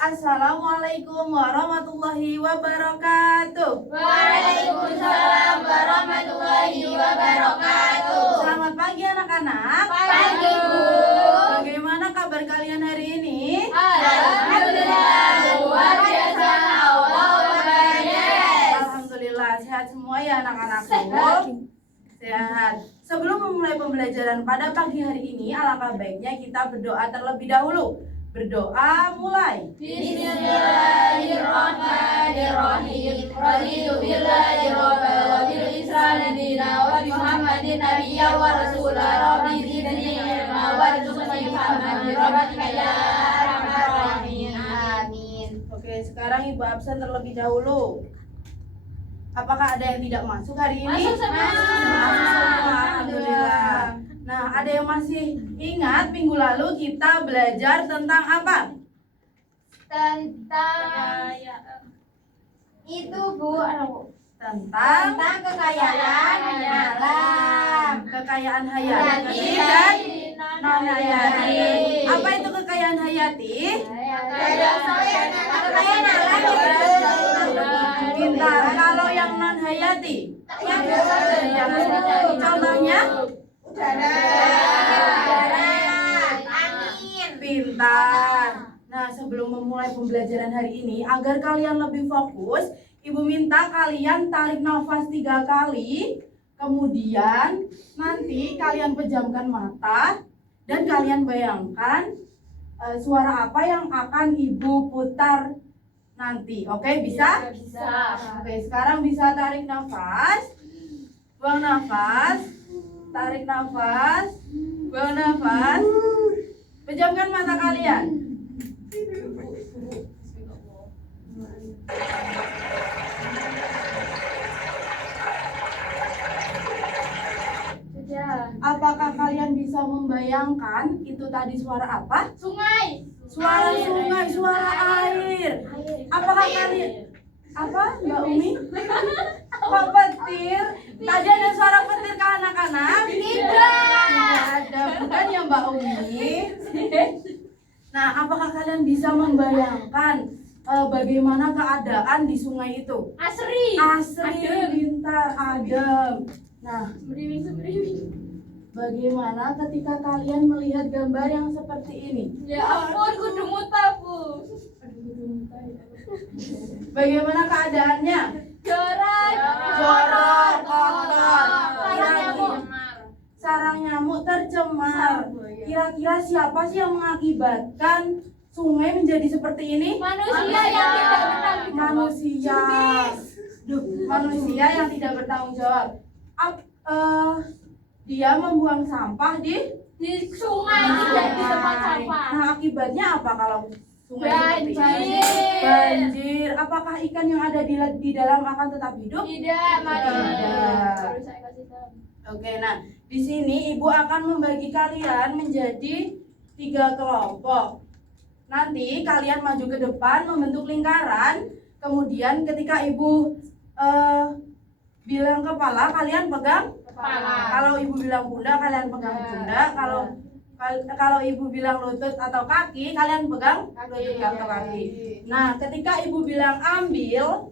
Assalamualaikum warahmatullahi wabarakatuh. Waalaikumsalam warahmatullahi wabarakatuh. Selamat pagi anak-anak. Pagi, Bu. Bagaimana kabar kalian hari ini? Alhamdulillah, luar biasa. Allah Akbar. Alhamdulillah sehat semua ya anak-anakku. Sehat. Sebelum memulai pembelajaran pada pagi hari ini, alangkah baiknya kita berdoa terlebih dahulu. Berdoa mulai. Bismillahirrahmanirrahim. Raditu billahi rabban wa bil Islam dinan wa bi Muhammadin nabiyyan wa rasulan. Rabbi zidni ilma warzuqni fahman bi rahmatika ya arhamar rahimin. Amin. Oke, sekarang Ibu absen terlebih dahulu. Apakah ada yang tidak masuk hari ini? Masuk semua. Masuk semua, alhamdulillah. Nah, ada yang masih ingat minggu lalu kita belajar tentang apa? Tentang itu, Bu, Tentang kekayaan alam. kekayaan hayati dan non hayati. Apa itu kekayaan hayati? Kekayaan alam. Pintar. Kalau yang non hayati? Contohnya? Angin. Pintar. Nah, sebelum memulai pembelajaran hari ini, agar kalian lebih fokus, Ibu minta kalian tarik nafas 3 kali. Kemudian nanti kalian pejamkan mata dan kalian bayangkan suara apa yang akan Ibu putar nanti. Oke, bisa? Bisa. Oke, sekarang bisa tarik nafas. Buang nafas. Tarik nafas. Buang nafas. Pejamkan mata kalian. Apakah kalian bisa membayangkan itu tadi suara apa? Sungai. Suara sungai, suara air. Apakah kalian apa, Mbak Umi? Kok petir? Tadi ada suara petir ke anak-anak? Tidak ada, bukan ya Mbak Umi? Nah, apakah kalian bisa membayangkan bagaimana keadaan di sungai itu? Asri. Asri, pintar, adem. Nah, Semeriwing. bagaimana ketika kalian melihat gambar yang seperti ini? Ya ampun, kudu muta, Bu. Bagaimana keadaannya? Jorok. Jorok, kotor. Sarang nyamuk. Sarang nyamuk tercemar. Kira-kira siapa sih yang mengakibatkan sungai menjadi seperti ini? Manusia yang tidak bertanggung jawab. Manusia yang tidak bertanggung jawab. Dia membuang sampah di Sungai, tidak di tempat sampah. Nah, akibatnya apa kalau sungai seperti ini? Banjir. Banjir. Apakah ikan yang ada di dalam akan tetap hidup? Tidak, mati. Tidak. Baru saya kasih tahu. Oke, nah di sini Ibu akan membagi kalian menjadi 3 kelompok. Nanti kalian maju ke depan membentuk lingkaran. Kemudian ketika Ibu bilang kepala, kalian pegang Kepala. Kalau Ibu bilang pundak, kalian pegang pundak. Kalau Ibu bilang lutut atau kaki, kalian pegang lutut atau kaki. Nah, ketika Ibu bilang ambil,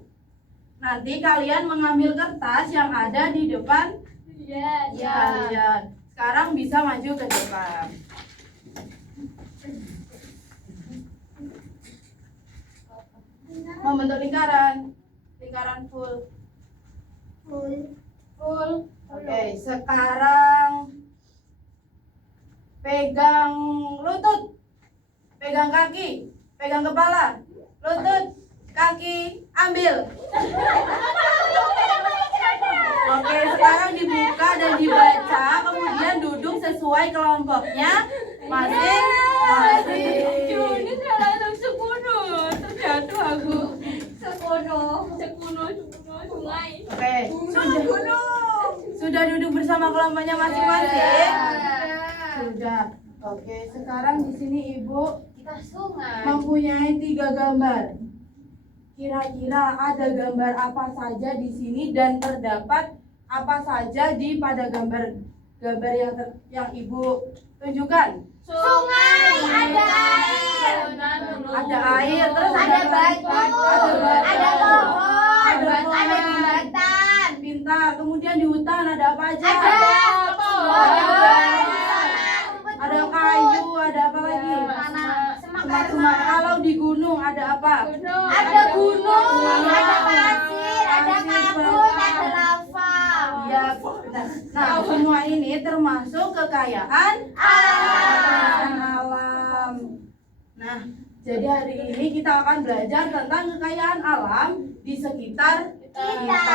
nanti kalian mengambil kertas yang ada di depan Ya. kalian. Sekarang bisa maju ke depan. Membentuk lingkaran full. Oke, sekarang pegang lutut, pegang kaki, pegang kepala, lutut, kaki, ambil. Oke, sekarang dibuka dan dibaca, kemudian duduk sesuai kelompoknya masing-masing. Ini saya langsung sekuno, terjatuh aku. Sekuno, sungai. Oke, sudah duduk bersama kelompoknya masing-masing. Sudah. Oke, sekarang di sini Ibu Kita sungai. mempunyai 3 gambar. Kira-kira ada gambar apa saja di sini dan terdapat apa saja pada gambar yang Ibu tunjukkan? Sungai, ada air. ada air, terus ada batu, ada pohon, ada ada jembatan. Pintar. Kemudian di hutan ada apa aja? Ada pohon, Ada kayu, ada apa lagi? Semak-semak. Kalau di gunung ada apa? Ada gunung, ada pasir, ada kabut, ada lava. Iya, benar. Nah, semua ini termasuk kekayaan alam. Nah, jadi hari ini kita akan belajar tentang kekayaan alam di sekitar kita.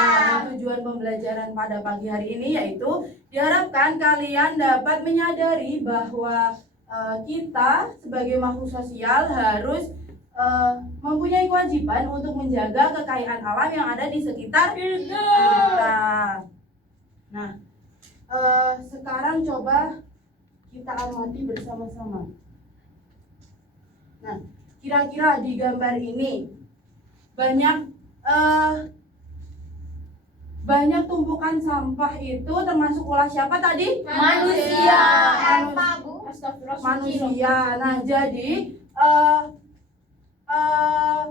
Tujuan pembelajaran pada pagi hari ini yaitu diharapkan kalian dapat menyadari bahwa kita sebagai makhluk sosial harus mempunyai kewajiban untuk menjaga kekayaan alam yang ada di sekitar kita. Nah, sekarang coba kita amati bersama-sama. Nah, kira-kira di gambar ini banyak tumpukan sampah itu termasuk ulah siapa tadi? Manusia. Manusia. Nah, jadi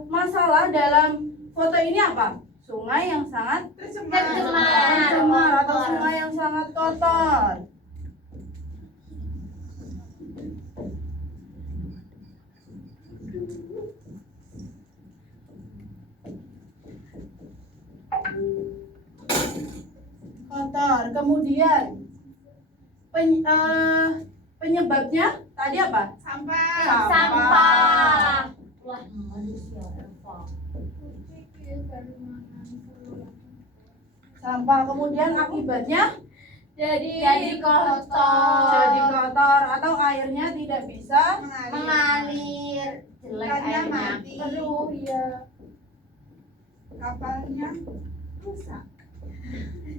masalah dalam foto ini apa? Sungai yang sangat tercemar atau sungai yang sangat kotor. Kotor. Kemudian penyebabnya tadi apa? Sampah. Sampah. Kemudian akibatnya Jadi kotor. jadi kotor atau airnya tidak bisa Mengalir. Jelek airnya. Aduh, iya. Kapalnya rusak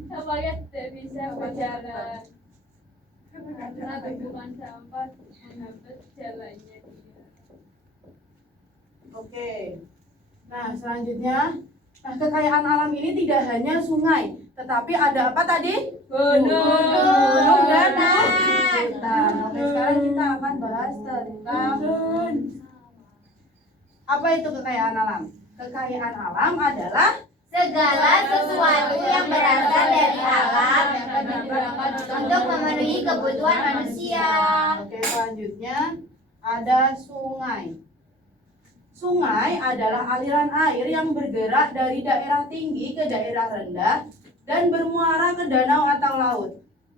Kapalnya tidak bisa berjalan karena tumpukan sampah menghambat jalannya dia. Oke. Nah, selanjutnya, kekayaan alam ini tidak hanya sungai, tetapi ada apa tadi? Gunung dan hutan. Oke, sekarang kita akan bahas tentang apa itu kekayaan alam. Kekayaan alam adalah Segala sesuatu yang berasal dari alam untuk memenuhi kebutuhan manusia. Oke, selanjutnya ada sungai. Sungai adalah aliran air yang bergerak dari daerah tinggi ke daerah rendah dan bermuara ke danau atau laut.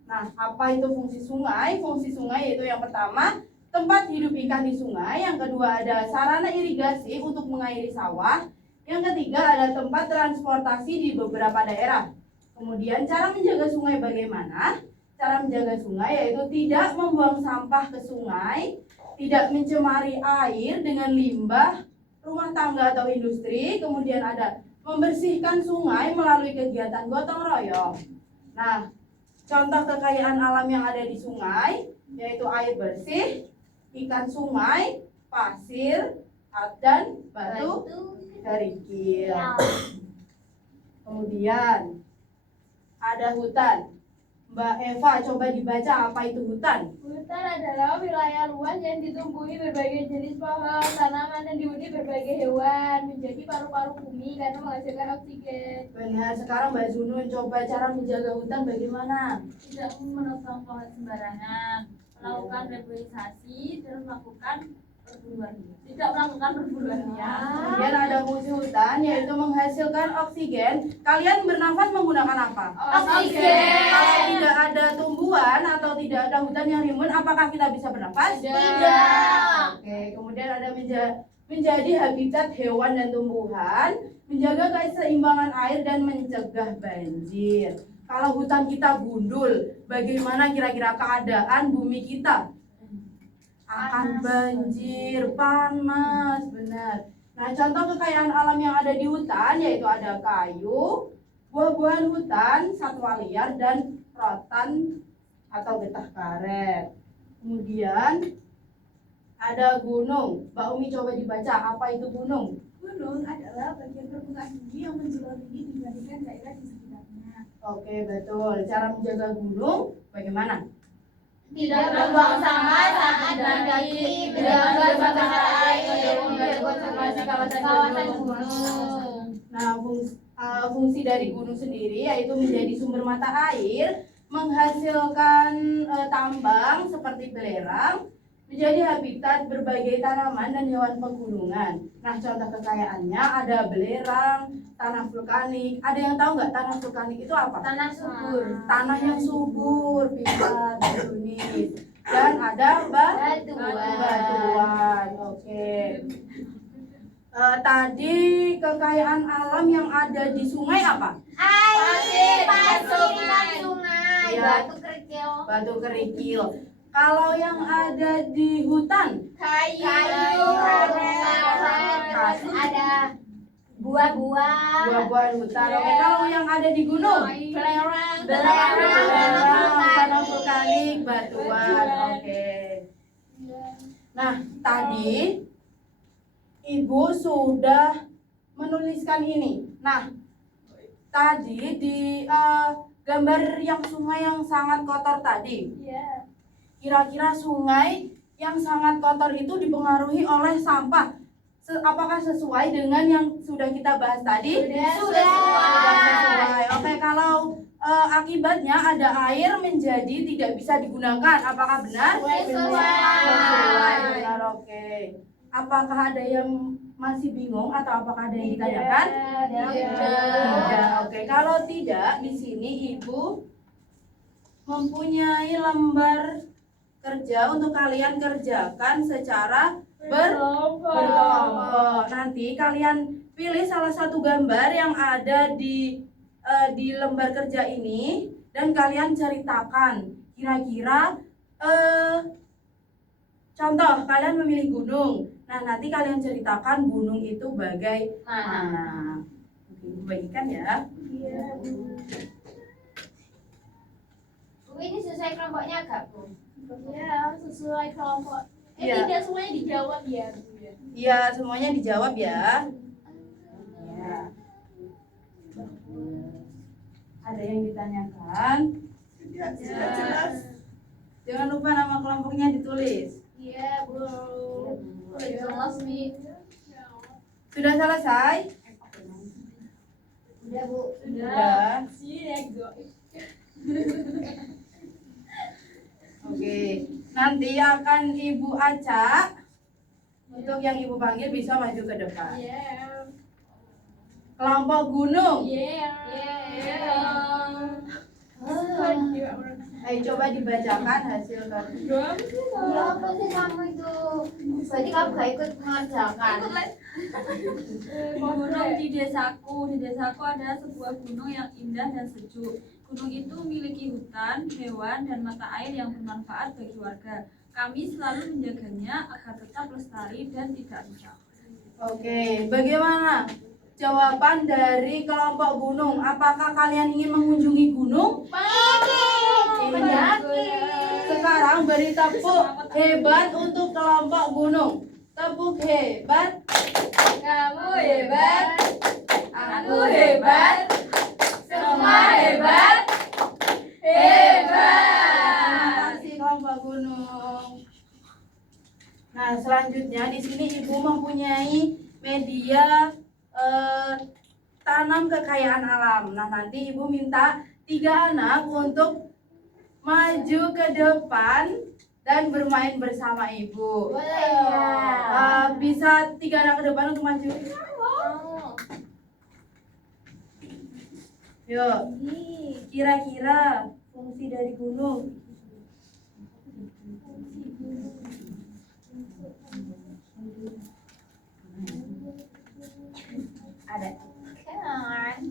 Nah, apa itu fungsi sungai? Fungsi sungai yaitu yang pertama, tempat hidup ikan di sungai. Yang kedua ada sarana irigasi untuk mengairi sawah. Yang ketiga ada tempat transportasi di beberapa daerah. Kemudian cara menjaga sungai bagaimana? Cara menjaga sungai yaitu tidak membuang sampah ke sungai, tidak mencemari air dengan limbah rumah tangga atau industri. Kemudian ada membersihkan sungai melalui kegiatan gotong royong. Nah, contoh kekayaan alam yang ada di sungai yaitu air bersih, ikan sungai, pasir, dan batu kerikil. Kemudian ada hutan. Mbak Eva, coba dibaca apa itu hutan. Hutan adalah wilayah luas yang ditumbuhi berbagai jenis pohon, tanaman, dan dihuni berbagai hewan, menjadi paru-paru bumi karena menghasilkan oksigen. Benar, sekarang Mbak Zunun, coba cara menjaga hutan bagaimana? Tidak menebang pohon sembarangan, melakukan reboisasi, terus melakukan perburuan. Tidak melakukan perburuan liar. Kemudian ada fungsi hutan yaitu menghasilkan oksigen. Kalian bernafas menggunakan apa? Oksigen. Kalau tidak ada tumbuhan atau tidak ada hutan yang rimbun, apakah kita bisa bernafas? Tidak. Oke, kemudian ada menjadi habitat hewan dan tumbuhan, menjaga keseimbangan air dan mencegah banjir. Kalau hutan kita gundul, bagaimana kira-kira keadaan bumi kita? Akan banjir, panas, benar. Nah, contoh kekayaan alam yang ada di hutan yaitu ada kayu, buah-buahan hutan, satwa liar, dan rotan atau getah karet. Kemudian ada gunung. Mbak Umi coba dibaca apa itu gunung? gunung adalah bagian permukaan bumi yang menjulang tinggi dibandingkan daerah di sekitarnya. Oke, betul. Cara menjaga gunung bagaimana? Tidak membuang sampah saat berjalan kaki, tidak membakar air, tidak membuat kawasan gunung. Nah, fungsi dari gunung sendiri yaitu menjadi sumber mata air, menghasilkan tambang seperti belerang, menjadi habitat berbagai tanaman dan hewan pegunungan. Nah, contoh kekayaannya ada belerang, tanah vulkanik. Ada yang tahu nggak tanah vulkanik itu apa? Tanah subur. Tanah yang subur, pintar, unik. Dan ada batuan. Oke. Tadi kekayaan alam yang ada di sungai apa? Pasir, sungai. sungai, Ya. batu kerikil. Batu kerikil. Kalau yang ada di hutan? Kayu, karet, ada buah-buah, buah-buahan hutan. Oke, kalau yang ada di gunung? belerang, Tanah vulkanik, batuan. Oke. Nah, tadi Ibu sudah menuliskan ini. Nah, tadi di gambar yang sungai yang sangat kotor tadi. Iya. Kira-kira sungai yang sangat kotor itu dipengaruhi oleh sampah. Apakah sesuai dengan yang sudah kita bahas tadi? Sudah Sesuai. Oke, kalau akibatnya ada air menjadi tidak bisa digunakan. Apakah benar? Sesuai. Benar, oke. Apakah ada yang masih bingung atau apakah ada yang ditanyakan? Tidak. Oke, kalau tidak, di sini Ibu mempunyai lembar kerja untuk kalian kerjakan secara berkelompok. Nanti kalian pilih salah satu gambar yang ada di lembar kerja ini dan kalian ceritakan kira-kira contoh kalian memilih gunung. Nah, nanti kalian ceritakan gunung itu bagaimana. Oke, Ibu bagikan ya. Iya, Bu. Bu, ini sesuai kelompoknya gak, Bu? Ya, sesuai kelompok. Iya. Tidak semuanya dijawab ya, Bu ya. Iya, semuanya dijawab ya. Ya. Ada yang ditanyakan? Sudah jelas. Jangan lupa nama kelompoknya ditulis. Iya, Bu. Jelas, Mi. Sudah selesai? Udah, Bu. Sudah. Siego. Oke. Nanti akan Ibu acak. Untuk yang Ibu panggil bisa maju ke depan. Iya. Kelompok gunung. Iya. Ayo coba dibacakan hasil tadi. Ya apa sih kamu itu? Berarti kamu gak ikut mengerjakan. Gunung di desaku ada sebuah gunung yang indah dan sejuk. Gunung itu memiliki hutan, hewan, dan mata air yang bermanfaat bagi warga. Kami selalu menjaganya agar tetap lestari dan tidak rusak. Oke, bagaimana jawaban dari kelompok gunung? Apakah kalian ingin mengunjungi gunung? Sekarang beri tepuk hebat untuk kelompok gunung. Tepuk hebat. Kamu hebat. Aku hebat. Semua hebat. Terima kasih kelompok gunung. Nah, selanjutnya di sini Ibu mempunyai media tanam kekayaan alam. Nah, nanti Ibu minta 3 anak untuk maju ke depan dan bermain bersama Ibu. Bisa 3 anak ke depan untuk maju. Yuk, kira-kira fungsi dari gunung. Ada. Kan.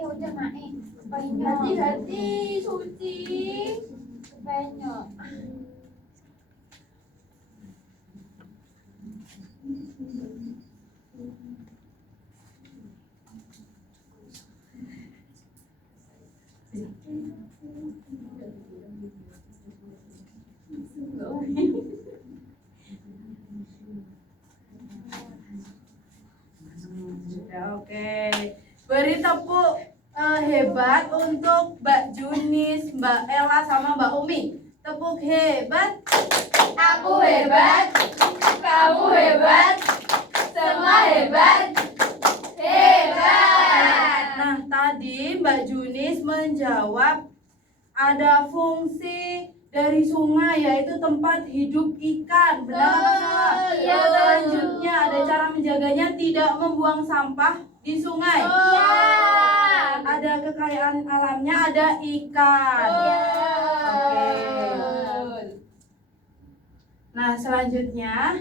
Udah Mae. Hati-hati, Suci. Banyak. Sudah, oke. Beri tepuk hebat untuk Mbak Junis, Mbak Ella, sama Mbak Umi. Tepuk hebat. Aku hebat, kamu hebat, semua hebat. Hebat. Nah, tadi Mbak Junis menjawab ada fungsi dari sungai yaitu tempat hidup ikan. Benar apa salah? Iya. Selanjutnya ada cara menjaganya tidak membuang sampah di sungai. Iya. Ada kekayaan alamnya, ada ikan. Oke. Nah, selanjutnya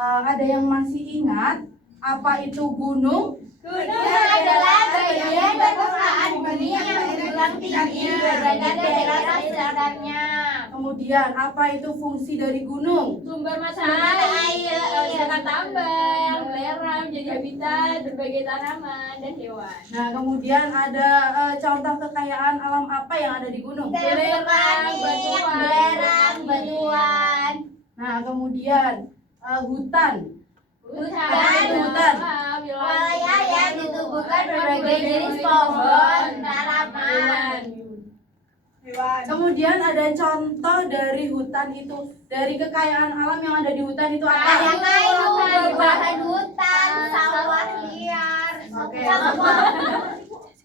ada yang masih ingat apa itu gunung? Gunung adalah bagian permukaan bumi yang menjulang tinggi berbanding daerah sekitarnya. Kemudian apa itu fungsi dari gunung? Sumber mata Air. air, tambang, belerang, menjadi habitat berbagai tanaman dan hewan. Nah, kemudian ada contoh kekayaan alam apa yang ada di gunung? Belerang, batuan. Nah, kemudian hutan. Hutan. Wilayah yang ditumbuhkan berbagai jenis pohon, tanaman. Kemudian ada contoh dari hutan itu, dari kekayaan alam yang ada di hutan itu apa? Ada kayu, berbahan hutan, sawah liar. Oke.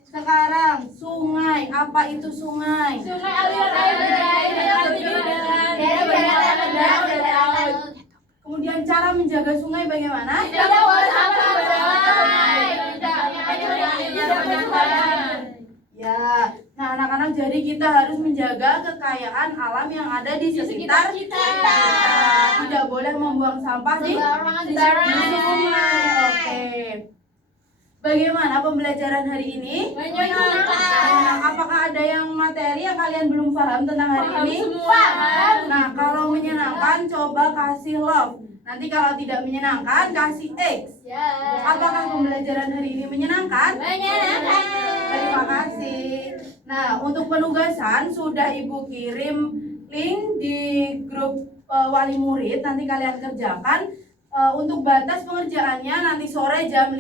Sekarang sungai, apa itu sungai? Sungai aliran air berair dengan Dari daratan rendah ke daratan Kemudian cara menjaga sungai bagaimana? tidak buang sampah ke sungai, tidak bersembarangan. Ya, nah anak-anak jadi kita harus menjaga kekayaan alam yang ada di sekitar kita. Tidak boleh membuang sampah di sungai. Oke. Bagaimana pembelajaran hari ini? Menyenangkan. Apakah ada yang materi yang kalian belum paham tentang hari ini? Nah, kalau menyenangkan coba kasih love. Nanti kalau tidak menyenangkan kasih X. Ya. Apakah pembelajaran hari ini menyenangkan? menyenangkan. Terima kasih. Nah, untuk penugasan sudah Ibu kirim link di grup wali murid. Nanti kalian kerjakan. Untuk batas pengerjaannya nanti sore jam 5.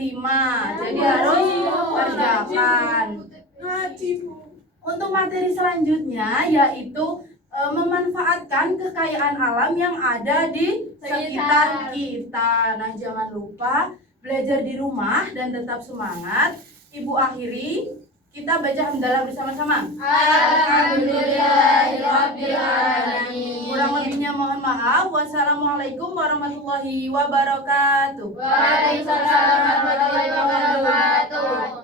Jadi harus kerjakan. Untuk materi selanjutnya yaitu memanfaatkan kekayaan alam yang ada di sekitar kita. Nah, jangan lupa belajar di rumah dan tetap semangat. Ibu akhiri, kita baca hamdalah bersama-sama. Alhamdulillahirabbil alamin. Kurang lebihnya mohon maaf. Wassalamualaikum warahmatullahi wabarakatuh. Waalaikumsalam warahmatullahi wabarakatuh.